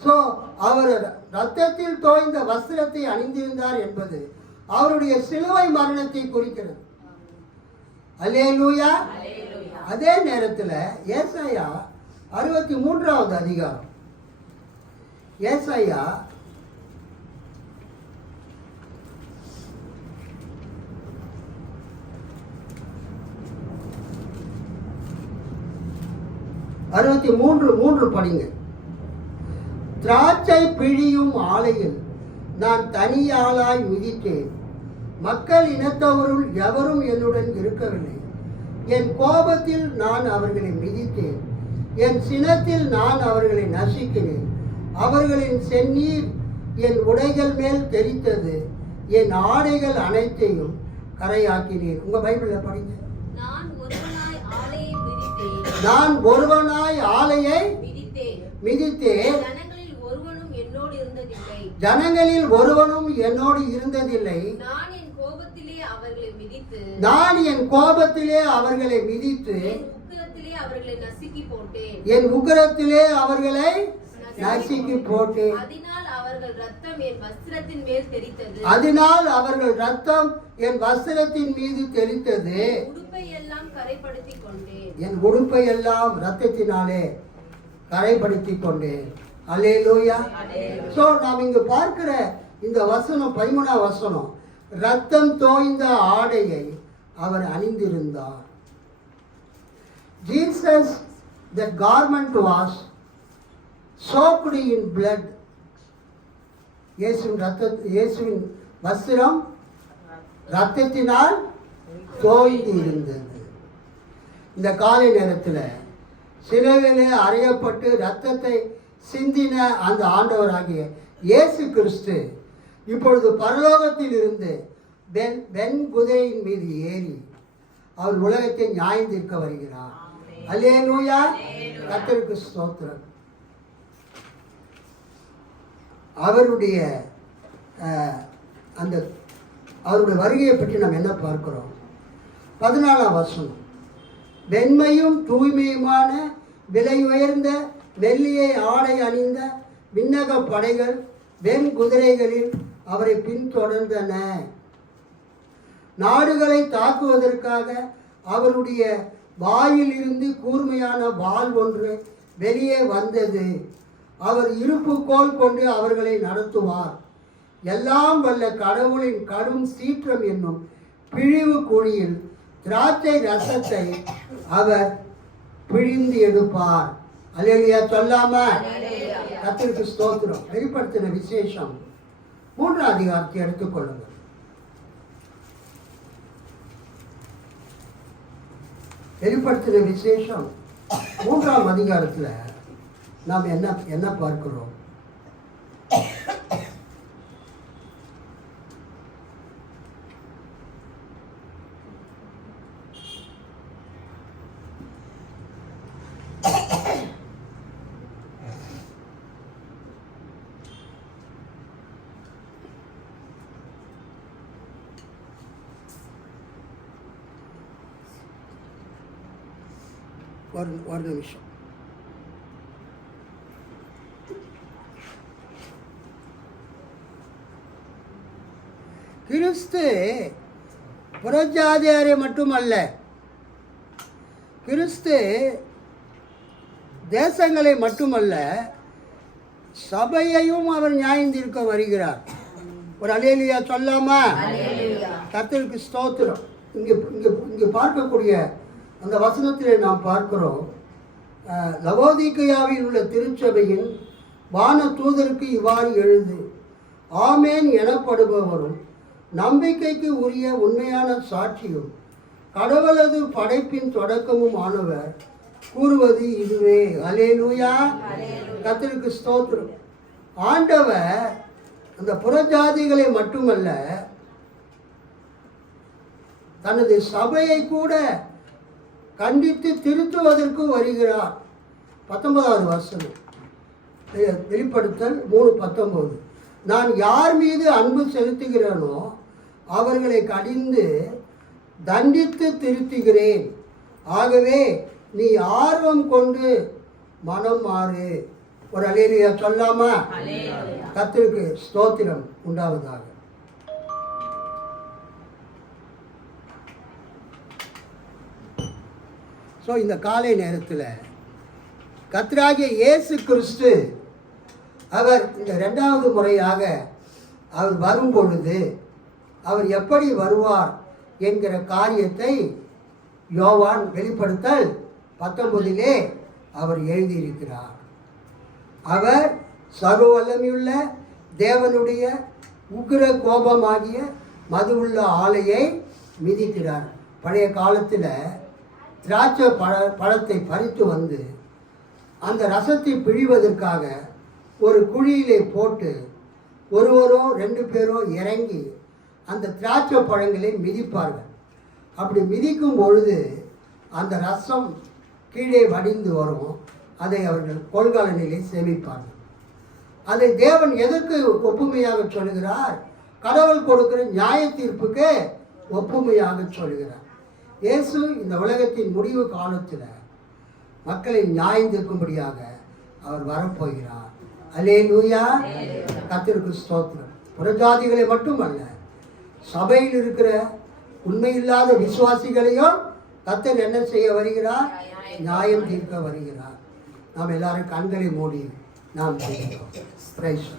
ஸோ அவர் ரத்தத்தில் தோய்ந்த வஸ்திரத்தை அணிந்திருந்தார் என்பது அவருடைய சிலுவை மரணத்தை குறிக்கிறது. அல்லேலூயா. அதே நேரத்தில் ஏசாயா 63வது அதிகாரம், ஏசாயா 63 படிங்க. திராட்சை பிழியும் ஆலையில் நான் தனியாளாய் மிதித்தேன். மக்கள் இனத்தவருள் எவரும் என்னுடன் இருக்கவில்லை. என் கோபத்தில் நான் அவர்களை மிதித்தேன். என் சினத்தில் நான் அவர்களை நசுக்கினேன். அவர்களின் செந்நீர் என் உடைகள் மேல் தெரித்தது. என் ஆடைகள் அனைத்தையும் கரையாக்கினேன். உங்க பைபிள்ல படிங்க. நான் ஒருவனாய் ஆலையை மிதித்தேன். ஜனங்களில் ஒருவனும் என்னோடு இருந்ததில்லை. நான் என் கோபத்திலே அவர்களை மிதித்து என் உக்கிரத்திலே அவர்களை நசுக்கி போட்டேன். அதனால் அவர்கள் ரத்தம் என் வஸ்திரத்தின் மேல் தெரித்தது. என் வஸ்திரத்தின் மீது தெரித்தது. உடுப்பை எல்லாம் கரைப்படுத்திக் கொண்டேன். என் உடுப்பை எல்லாம் ரத்தத்தினாலே கரைப்படுத்திக் கொண்டேன். அல்லேலூயா. சோ நாம் இங்கு பார்க்கிற இந்த வசனம் 13ஆம் வசனம், ரத்தம் தோய்ந்த ஆடையை அவர் அணிந்திருந்தார். Jesus, the garment was soaked in blood. இயேசுவின் வஸ்திரம் ரத்தத்தினால் தோய்ந்து இருந்தது. இந்த காலை நேரத்தில் சிலுவையிலே அறையப்பட்டு ரத்தத்தை சிந்தின அந்த ஆண்டவராகிய இயேசு கிறிஸ்து இப்பொழுது பரலோகத்தில் இருந்து வெண்குதிரையின் மீது ஏறி அவர் உலகத்தை நியாயந்தீர்க்க வருகிறார். அல்லேலூயா. கர்த்தருக்கு ஸ்தோத்திரம். அவருடைய வருகையை பற்றி நாம் என்ன பார்க்கிறோம்? 14ஆம் வசனம், வெண்மையும் தூய்மையுமான விலை உயர்ந்த வெள்ளியை ஆடை அணிந்த விண்ணக படைகள் வெண் குதிரைகளில் அவரை பின்தொடர்ந்தன. நாடுகளை தாக்குவதற்காக அவருடைய வாயில் இருந்து கூர்மையான வாள் ஒன்று வெளியே வந்தது. அவர் இருப்புக்கோல் கொண்டு அவர்களை நடத்துவார். எல்லாம் வல்ல கடவுளின் கடும் சீற்றம் என்னும் பிழிவு குழியில் திராட்சை ரசத்தை அவர் பிழிந்து எடுப்பார். அல்லேலூயா சொல்லாம கர்த்தருக்கு ஸ்தோத்திரம். வெளிப்படுத்தின விசேஷம் 3ஆம் அதிகாரத்தை எடுத்துக்கொள்ளுங்கள். வெளிப்படுத்தின விசேஷம் 3ஆம் அதிகாரத்துல நாம் என்ன பார்க்கிறோம்? ஒரு நிமிஷம். கிறிஸ்து புறஜாதியாரை மட்டுமல்ல, கிறிஸ்து தேசங்களை மட்டுமல்ல, சபையையும் அவர் நியாயந்தீர்க்க வருகிறார். ஒரு அல்லேலூயா சொல்லாமா? கர்த்தருக்கு ஸ்தோத்திரம். இங்கு பார்க்கக்கூடிய அந்த வசனத்திலே நாம் பார்க்கிறோம், லவோதிக்கேயாவில் உள்ள திருச்சபையின் வான தூதருக்கு இவ்வாறு எழுது, ஆமேன் எனப்படுபவரும் நம்பிக்கைக்கு உரிய உண்மையான சாட்சியும் கடவுளது படைப்பின் தொடக்கமும் ஆனவர் கூறுவது இதுவே. அல்லேலூயா. கர்த்தருக்கு ஸ்தோத்திரம். ஆண்டவர் அந்த புறஜாதிகளை மட்டுமல்ல, தனது சபையை கூட கண்டித்து திருத்துவதற்கு வருகிறார். 19வது வசனம், வெளிப்படுத்தல் 3:19, நான் யார் மீது அன்பு செலுத்துகிறேனோ அவர்களை கடிந்து தண்டித்து திருத்துகிறேன். ஆகவே நீ ஆர்வம் கொண்டு மனம் மாறு. ஒரு அல்லேலூயா சொல்லாமா? கர்த்தருக்கு ஸ்தோத்திரம் உண்டாவதாக. ஸோ இந்த காலை நேரத்தில் கர்த்தராகிய இயேசு கிறிஸ்து அவர் இந்த 2வது முறையாக அவர் வரும் பொழுது அவர் எப்படி வருவார் என்கிற காரியத்தை யோவான் வெளிப்படுத்தல் 19 அவர் எழுதியிருக்கிறார். அவர் சர்வ வல்லமையுள்ள தேவனுடைய உக்கிர கோபமாகிய மதுவுள்ள ஆலையை மிதிக்கிறார். பழைய காலத்தில் திராட்சை பழத்தை பறித்து வந்து அந்த ரசத்தை பிழிவதற்காக ஒரு குழியிலே போட்டு ஒருவரோ 2 பேரோ இறங்கி அந்த திராட்சை பழங்களை மிதிப்பார்கள். அப்படி மிதிக்கும் பொழுது அந்த ரசம் கீழே வடிந்து வரும். அதை அவர்கள் கொள்கலனிலே சேமிப்பார்கள். அதை தேவன் எதற்கு ஒப்புமையாக சொல்கிறார்? கடவுள் கொடுக்கிற நியாய தீர்ப்புக்கு ஒப்புமையாக சொல்கிறார். இயேசு இந்த உலகத்தின் முடிவு காலத்தில் மக்களை நியாயம் தீர்க்கும்படியாக அவர் வரப்போகிறார். அல்லேலூயா. கர்த்தருக்கு ஸ்தோத்திரம். புறஜாதிகளை மட்டுமல்ல, சபையில் இருக்கிற உண்மையில்லாத விசுவாசிகளையும் கர்த்தர் என்ன செய்ய வருகிறார்? நியாயம் தீர்க்க வருகிறார். நாம் எல்லாரும் கண்களை மூடி நாம் செய்கிறோம். பிரைஸ்